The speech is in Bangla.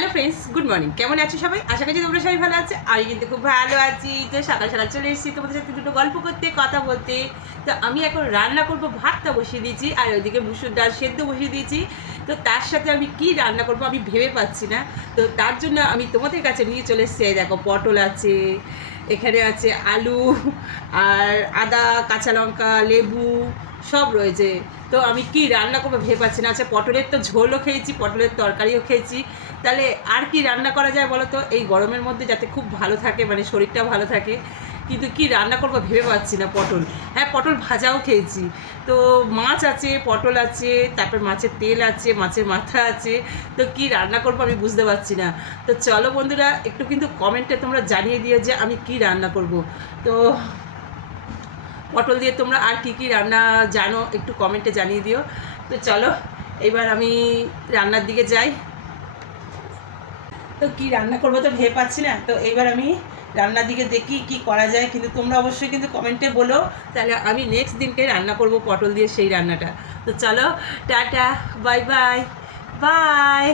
Hello friends, good morning. কেমন আছো সবাই? আশা করছি তোমরা সবাই ভালো আছে। আমি কিন্তু খুব ভালো আছি। তো সকাল সকাল চলে এসেছি তোমাদের সাথে দুটো গল্প করতে, কথা বলতে। তো আমি এখন রান্না করব, ভাতটা বসিয়ে দিয়েছি, আর ওইদিকে মুসুর ডাল সেদ্ধ বসিয়ে দিয়েছি। তো তার সাথে আমি কি রান্না করব আমি ভেবে পাচ্ছি না। তো তার জন্য আমি তোমাদের কাছে নিয়ে চলে এসেছি। এই দেখো, পটল আছে, এখানে আছে আলু, আর আদা, কাঁচা লঙ্কা, লেবু সব রয়েছে। তো আমি কি রান্না করবো ভেবে পাচ্ছি না। আচ্ছা, পটলের তো ঝোলও খেয়েছি, পটলের তরকারিও খেয়েছি, তাহলে আর কি রান্না করা যায় বলো তো, এই গরমের মধ্যে যাতে খুব ভালো থাকে, মানে শরীরটা ভালো থাকে। কিন্তু কি রান্না করবো ভেবে পাচ্ছি না। পটল, হ্যাঁ পটল ভাজাও খেয়েছি। তো মাছ আছে, পটল আছে, তারপর মাছের তেল আছে, মাছের মাথা আছে। তো কি রান্না করবো আমি বুঝতে পারছি না। তো চলো বন্ধুরা, একটু কিন্তু কমেন্টে তোমরা জানিয়ে দিও যে আমি কি রান্না করব। তো পটল দিয়ে তোমরা আর কি কি রান্না জানো একটু কমেন্টে জানিয়ে দিও। তো চলো এবার আমি রান্নার দিকে যাই। তো কি রান্না করবো তো ভেবে পাচ্ছি না। তো এইবার আমি রান্নার দিকে দেখি কি করা যায়, কিন্তু তোমরা অবশ্যই কিন্তু কমেন্টে বলো, তাহলে আমি নেক্সট দিনকে রান্না করব পটল দিয়ে সেই রান্নাটা। তো চলো, টাটা, বাই বাই, বাই।